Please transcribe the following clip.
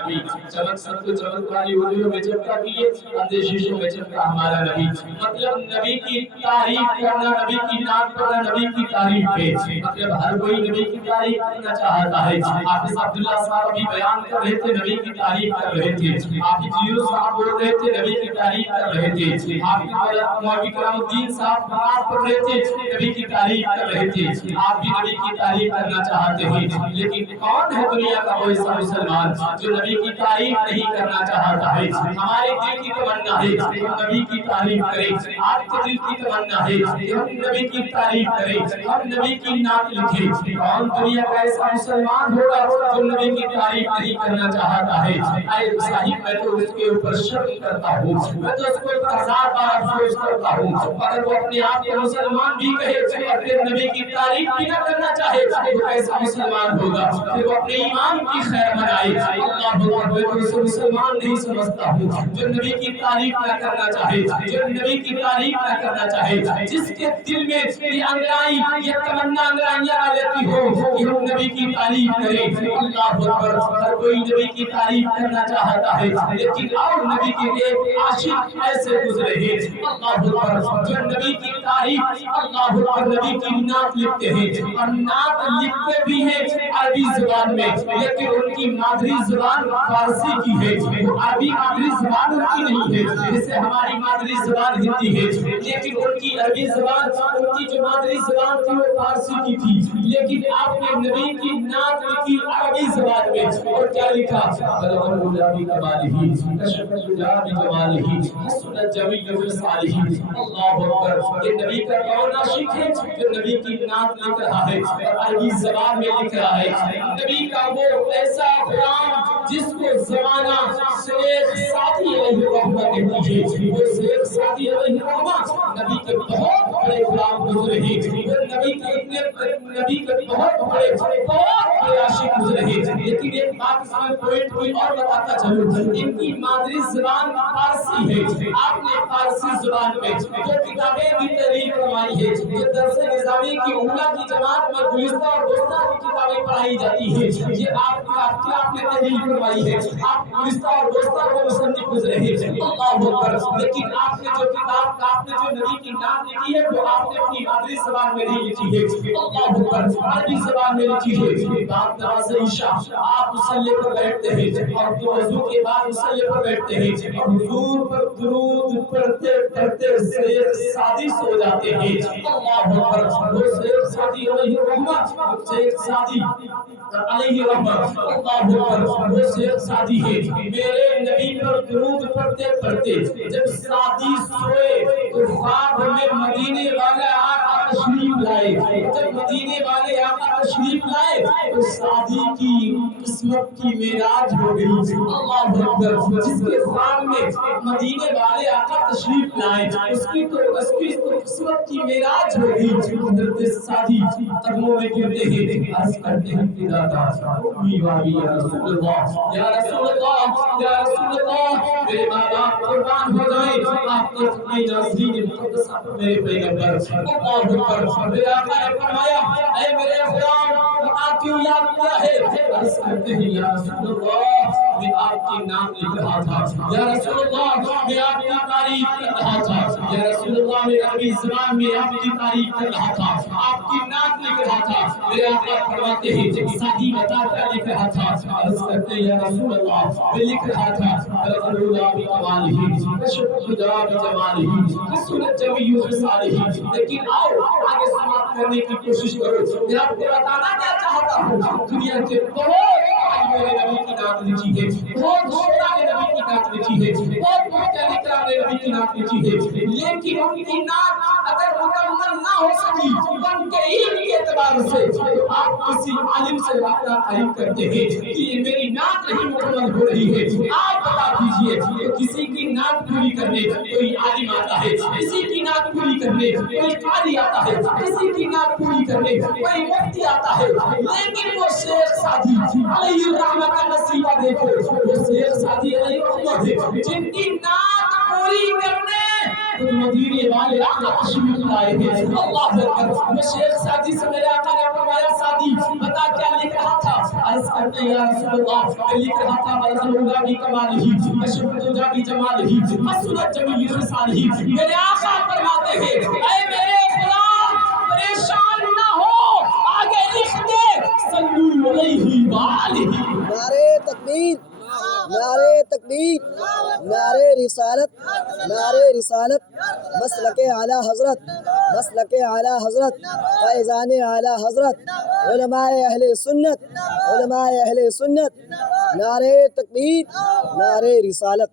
نبی چمک سب تو چمک والی ہولیوں میں چمکا کیے اندھے شیشوں میں چمکا ہمارا نبی مطلب نبی کی تعریف کرنا نبی کی نام پڑھنا نبی کی تعریف ہے مطلب ہر کوئی نبی کی تعریف کرنا چاہتا ہے حافظ عبداللہ صاحب ابھی بیان کر رہے تھے نبی کی تعریف کر رہے تھے حافظ یونس صاحب بول رہے تھے نبی کی تعریف کر رہے تھے حافظ مولوی کرام الدین صاحب نماز پڑھ رہے تھے نبی کی تعریف کر رہے تھے آپ بھی نبی کی تعریف کرنا چاہتے ہیں لیکن کون ہے دنیا کا وہ ایسا مسلمان جو نبی کی تعریف نہیں کرنا چاہتا ہے ہمارے دل کی تمنا ہے کہ ہم نبی کی تعریف کریں آپ کے دل کی تمنا ہے کہ ہم نبی کی تعریف کریں ہم نبی کی نعت لکھیں کون دنیا کا ایسا مسلمان ہوگا جو نبی کی تعریف نہیں کرنا چاہتا ہے اے صاحب میں تو اس کے اوپر شرم کرتا ہوں میں تو اس کو 1000 بار افسوس کرتا ہوں اگر وہ اپنے آپ کو مسلمان بھی کہے اور پھر نبی کی تعریف بھی نہ کرنا چاہے تو ایسا مسلمان ہوگا پھر وہ اپنے ایمان کی خیر منائے اللہ اکبر میں تو اسے مسلمان نہیں سمجھتا ہوں جو نبی کی تعریف نہ کرنا چاہے جو نبی کی تعریف نہ کرنا چاہے جس کے دل میں یہ انگرائی یہ تمنا انگرائیاں آ جاتی ہو کہ ہم نبی کی تعریف کریں اللہ اکبر ہر کوئی نبی کی تعریف کرنا چاہتا ہے لیکن اور نبی کے ایک عاشق ایسے گزرے ہیں اللہ اکبر جو نبی کی تعریف اللہ اکبر نبی کی نعت لکھتے ہیں اور نعت لکھتے بھی ہیں عربی زبان میں لیکن ان کی مادری زبان فارسی کی ہے وہ عربی مادری زبان ان کی نہیں ہے جیسے ہماری مادری زبان ہندی ہے لیکن ان کی عربی زبان ان کی جو مادری زبان تھی وہ فارسی کی تھی لیکن آپ نے نبی کی نعت لکھی عربی زبان میں اور کیا لکھا بلغ الہدی بکمالہ کشف الدجی بجمالہ حسن الجوی بخصالہ اللہ اکبر یہ نبی کا کون عاشق ہے جو نبی کی نعت لکھ رہا ہے اور عربی زبان میں لکھ رہا ہے نبی کا وہ ایسا غلام جس کو زمانہ شیخ سعدی علیہ الرحمہ کہتی ہے وہ شیخ سعدی علیہ الرحمہ نبی کے بہت بڑے غلام گزرے ہیں وہ نبی کے بہت بڑے عاشق گزرے ہیں لیکن ایک بات اس میں پوائنٹ کوئی اور بتاتا چلوں ان کی مادری زبان فارسی ہے آپ نے فارسی زبان میں جو کتابیں بھی تحریر کروائی ہے یہ درس نظامی کی اولا کی جماعت میں گلستہ اور گوستہ کی کتابیں پڑھائی جاتی ہے یہ آپ نے تحریر کروائی ہے آپ گلستہ اور گوستہ کو مصنف گزرے ہیں اللہ اکبر لیکن آپ نے جو کتاب آپ نے جو نبی کی نعت لکھی ہے وہ آپ نے اپنی مادری زبان میں نہیں لکھی ہے اللہ اکبر عربی زبان میں لکھی ہے بعد نماز عشاء آپ مصلی پر بیٹھتے ہیں اور وضو کے بعد مصلی پر بیٹھتے ہیں اور حضور پر درود پڑھتے پڑھتے شیخ سعدی سو جاتے ہیں اللہ اکبر وہ شیخ سعدی علیہ الرحمہ شیخ سعدی علیہ الرحمہ اللہ اکبر وہ شیخ سعدی ہے میرے نبی پر درود پڑھتے پڑھتے جب سعدی سوئے تو خواب میں مدینے والے آقا تشریف لائے جب مدینے والے آقا تشریف لائے تو سعدی کی قسمت کی معراج ہو گئی اللہ اکبر جس کے خواب میں مدینے والے آقا تشریف لائے اس کی تو قسمت کی معراج ہو گئی حضرت سعدی قدموں میں گرتے ہیں عرض کرتے ہیں خدا دا امی وابی یا رسول اللہ یا رسول اللہ یا رسول اللہ میرے ماں باپ قربان ہو جائیں آپ نے اپنی ناظرین مقدسہ پر میرے پیغمبر اللہ اکبر میرے آقا نے فرمایا اے میرے غلام بتا کیوں یاد کیا ہے عرض کرتے ہیں یا رسول اللہ میں آپ کی نام لکھ رہا تھا یا رسول اللہ میں آپ کی تعریف کر رہا تھا یا رسول اللہ میں عربی زبان میں آپ کی تعریف کر رہا تھا آپ کی نام لکھ رہا تھا میرے آقا فرماتے ہیں سعدی بتا کیا لکھ رہا تھا عرض کرتے ہیں یا رسول اللہ میں لکھ رہا تھا رسول اللہ بکمالہ کشف الدجی بجمالہ حسن الجوی بخصالہ لیکن آؤ آگے سماعت کرنے کی کوشش کرو میں آپ کو بتانا کیا چاہتا ہوں دنیا کے بہت میرے نبی کی نعت لکھی ہے بہت شعراء نے نبی کی نعت لکھی ہے بہت محترم نے نبی کی نعت لکھی ہے لیکن ان کی نعت اگر مکمل نہ ہو سکی تنقید کے اعتبار سے تو آپ کسی عالم سے رابطہ قائم کرتے ہیں کہ یہ میری نعت نہیں مکمل ہو رہی ہے آپ بتا دیجئے کہ کسی کی نعت پوری کرنے کوئی عالم آتا ہے کسی کی نعت پوری کرنے کوئی قاری آتا ہے کسی کی نعت پوری کرنے کوئی مفتی آتا ہے لیکن وہ شیخ سعدی علیہ الرحمہ کا نصیبہ دیکھو وہ شیخ سعدی علیہ الرحمہ ہے جن کی نعت پوری کرنے خود مدینے والے آقا تشریف لائے ہیں اللہ اکبر وہ شیخ سعدی سے میرے آقا نے فرمایا سعدی بتا کیا لکھ رہا تھا عرض کرتے ہیں یا رسول اللہ علی کے ہاتھ بلغ اللہ کی کمالہی کشف الدجا کی جمالہی حسنت جمیع خصالہی میرے آقا فرماتے ہیں اے میرے غلام پریشان نہ ہو آگے لکھ دے صلو علیہ وآلہ. نعرے تکبیر، نعرے تکبیر، نعرے رسالت، نعرے رسالت، مسلک اعلی حضرت، مسلک اعلی حضرت، فیضان اعلی حضرت، علماء اہل سنت، علماء اہل سنت، نعرے تکبیر، نعرے رسالت.